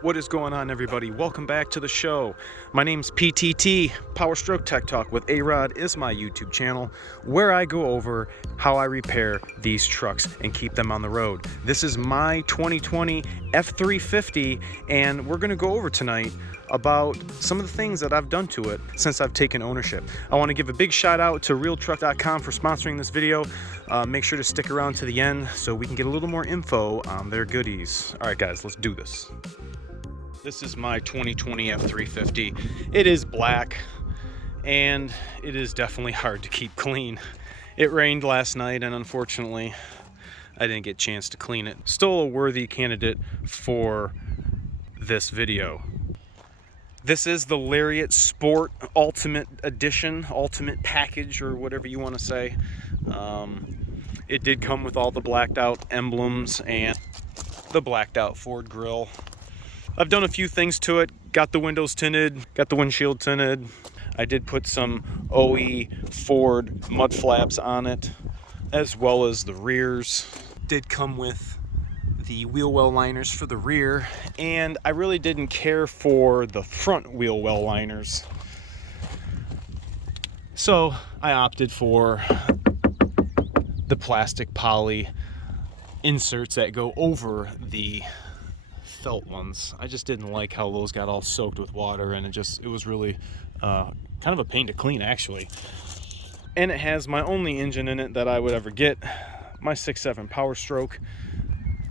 What is going on, everybody? Welcome back to the show. My name's PTT. PowerStoke Tech Talk with A-Rod is my YouTube channel where I go over how I repair these trucks and keep them on the road. This is my 2020 F350, and we're going to go over tonight about some of the things that I've done to it since I've taken ownership. I want to give a big shout out to realtruck.com for sponsoring this video. Make sure to stick around to the end so we can get a little more info on their goodies. All right, guys, let's do this. This is my 2020 F350. It is black, and it is definitely hard to keep clean. It rained last night, and unfortunately, I didn't get a chance to clean it. Still a worthy candidate for this video. This is the Lariat Sport Ultimate Edition, Ultimate Package, or whatever you want to say. It did come with all the blacked out emblems and the blacked out Ford grille. I've done a few things to it. Got the windows tinted, got the windshield tinted. I did put some OE Ford mud flaps on it, as well as the rears. Did come with the wheel well liners for the rear, and I really didn't care for the front wheel well liners. So I opted for the plastic poly inserts that go over the felt ones. I just didn't like how those got all soaked with water, and it was really kind of a pain to clean, actually. And it has my only engine in it that I would ever get, my 6.7 PowerStoke.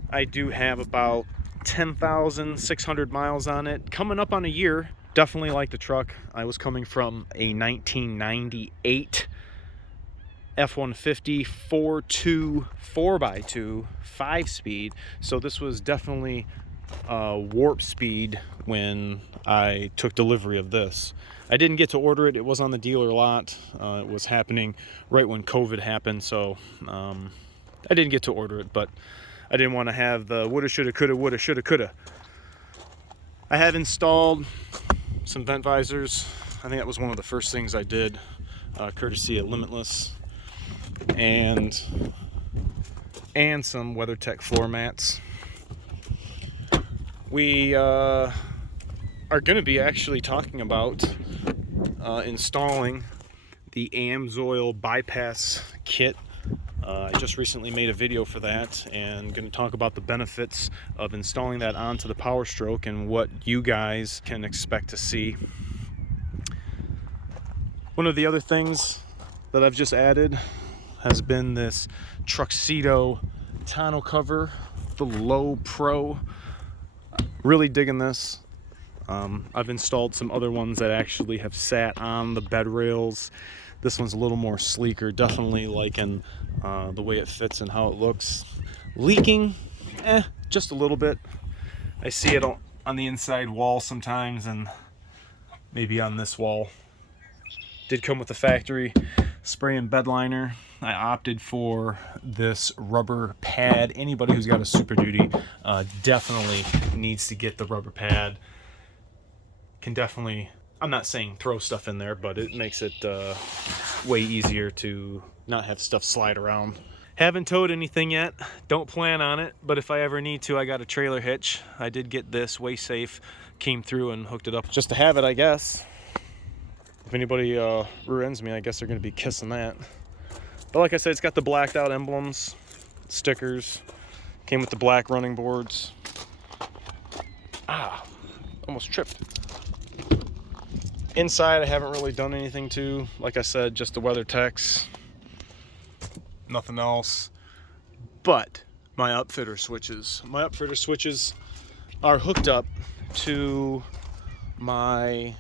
I do have about 10,600 miles on it, coming up on a year. Definitely like the truck. I was coming from a 1998 F350 4.2 4x2 5-speed, so this was definitely warp speed when I took delivery of this. I didn't get to order it. It was on the dealer lot. It was happening right when COVID happened, so I didn't get to order it, but I didn't want to have the woulda, shoulda, coulda, woulda, shoulda, coulda. I have installed some vent visors. I think that was one of the first things I did, courtesy of Limitless, and some WeatherTech floor mats. We are going to be actually talking about installing the Amsoil bypass kit. I just recently made a video for that, and going to talk about the benefits of installing that onto the PowerStoke and what you guys can expect to see. One of the other things that I've just added has been this Truxedo tonneau cover, the Low Pro. Really digging this. I've installed some other ones that actually have sat on the bed rails. This one's a little more sleeker, definitely liking the way it fits and how it looks. Leaking, just a little bit. I see it on the inside wall sometimes, and maybe on this wall. Did come with the factory spray and bed liner. I opted for this rubber pad. Anybody who's got a Super Duty definitely needs to get the rubber pad. Can definitely, I'm not saying throw stuff in there, but it makes it way easier to not have stuff slide around. Haven't towed anything yet, don't plan on it, but if I ever need to, I got a trailer hitch. I did get this way safe, came through and hooked it up just to have it, I guess. If anybody rear ends me, I guess they're going to be kissing that. But like I said, it's got the blacked out emblems, stickers, came with the black running boards. Almost tripped. Inside, I haven't really done anything to. Like I said, just the WeatherTechs, nothing else. But my upfitter switches. My upfitter switches are hooked up to my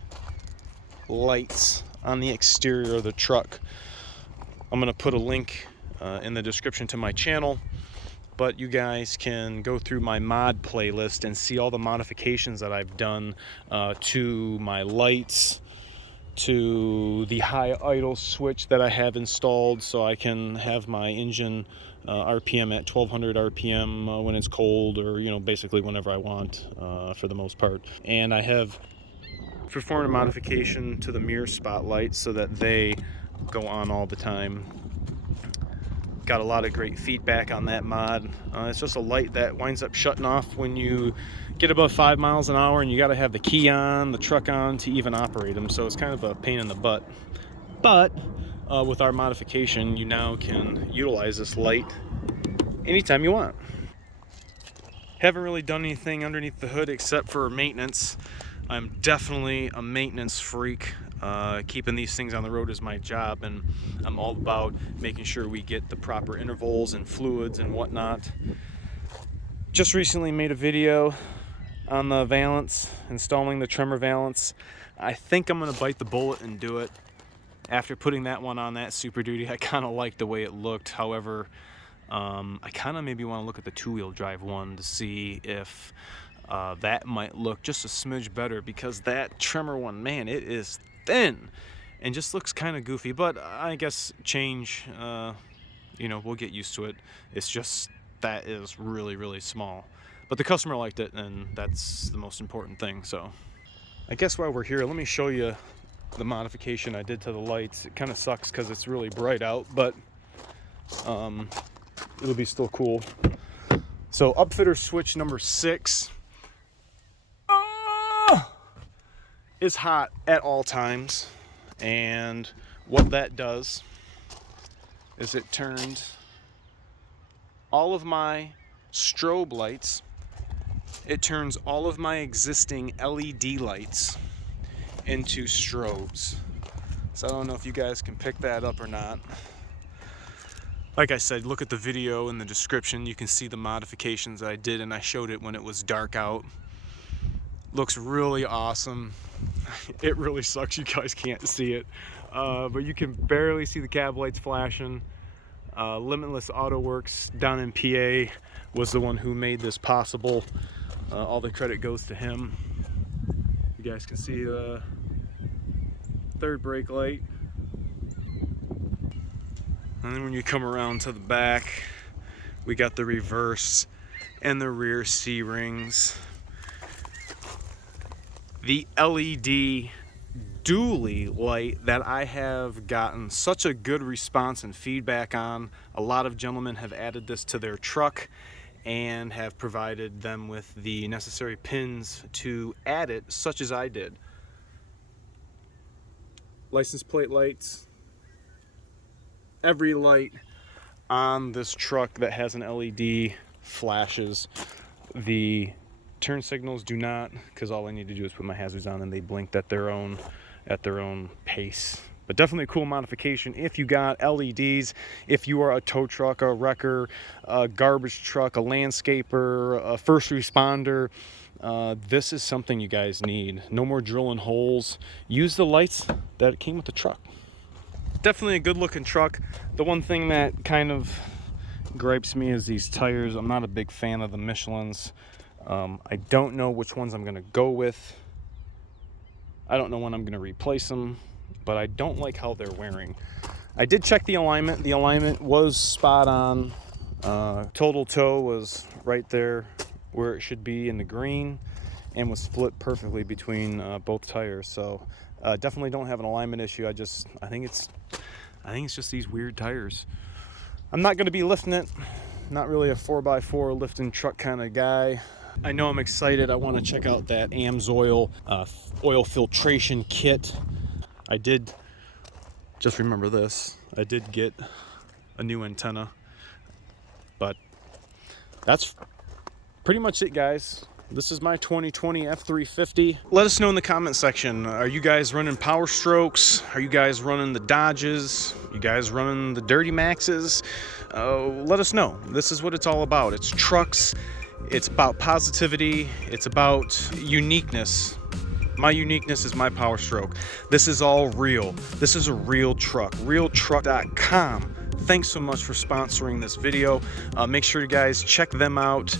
lights on the exterior of the truck. I'm going to put a link in the description to my channel, but you guys can go through my mod playlist and see all the modifications that I've done to my lights, to the high idle switch that I have installed so I can have my engine RPM at 1200 RPM when it's cold, or basically whenever I want, for the most part. And I have performed a modification to the mirror spotlights so that they go on all the time. Got a lot of great feedback on that mod. It's just a light that winds up shutting off when you get above 5 miles an hour, and you got to have the key on, the truck on to even operate them. So it's kind of a pain in the butt. But with our modification, you now can utilize this light anytime you want. Haven't really done anything underneath the hood except for maintenance. I'm definitely a maintenance freak. Keeping these things on the road is my job, and I'm all about making sure we get the proper intervals and fluids and whatnot. Just recently made a video on the valance, installing the tremor valance. I think I'm gonna bite the bullet and do it. After putting that one on that Super Duty, I kind of liked the way it looked. However, I kind of maybe want to look at the two-wheel drive one to see if that might look just a smidge better, because that tremor one, man, it is thin and just looks kind of goofy. But I guess change, you know, we'll get used to it. It's just that is really, really small. But the customer liked it, and that's the most important thing. So I guess while we're here, let me show you the modification I did to the lights. It kind of sucks because it's really bright out, but it'll be still cool. So upfitter switch number 6 is hot at all times, and what that does is it turns all of my strobe lights, it turns all of my existing LED lights into strobes. So I don't know if you guys can pick that up or not. Like I said, look at the video in the description. You can see the modifications I did, and I showed it when it was dark out. Looks really awesome. It really sucks you guys can't see it, but you can barely see the cab lights flashing. Limitless Auto Works down in PA was the one who made this possible. All the credit goes to him. You guys can see the third brake light. And then when you come around to the back, we got the reverse and the rear C-rings. The LED dually light that I have gotten such a good response and feedback on. A lot of gentlemen have added this to their truck and have provided them with the necessary pins to add it, such as I did. License plate lights. Every light on this truck that has an LED flashes. The turn signals do not, because all I need to do is put my hazards on and they blinked at their own pace. But definitely a cool modification if you got LEDs, if you are a tow truck, a wrecker, a garbage truck, a landscaper, a first responder. This is something you guys need. No more drilling holes. Use the lights that came with the truck. Definitely a good looking truck. The one thing that kind of gripes me is these tires. I'm not a big fan of the Michelins. I don't know which ones I'm gonna go with. I don't know when I'm gonna replace them, but I don't like how they're wearing. I did check the alignment. The alignment was spot on. Total toe was right there where it should be in the green, and was split perfectly between both tires. So definitely don't have an alignment issue. I think it's just these weird tires. I'm not going to be lifting it. Not really a 4x4 lifting truck kind of guy. I know I'm excited. I want to check out that Amsoil oil filtration kit. I did, just remember this, I did get a new antenna. But that's pretty much it, guys. This is my 2020 F350. Let us know in the comment section. Are you guys running PowerStokes? Are you guys running the Dodges? You guys running the Dirty Maxes? Let us know. This is what it's all about. It's trucks. It's about positivity. It's about uniqueness. My uniqueness is my PowerStoke. This is all real. This is a real truck. Realtruck.com. Thanks so much for sponsoring this video. Make sure you guys check them out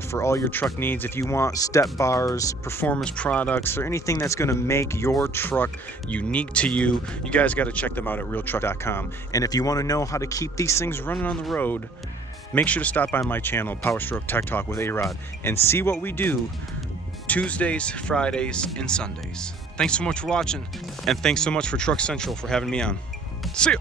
for all your truck needs. If you want step bars, performance products, or anything that's going to make your truck unique to you, you guys got to check them out at realtruck.com. And if you want to know how to keep these things running on the road, make sure to stop by my channel, PowerStoke Tech Talk with A-Rod, and see what we do Tuesdays, Fridays, and Sundays. Thanks so much for watching, and thanks so much for Truck Central for having me on. See ya!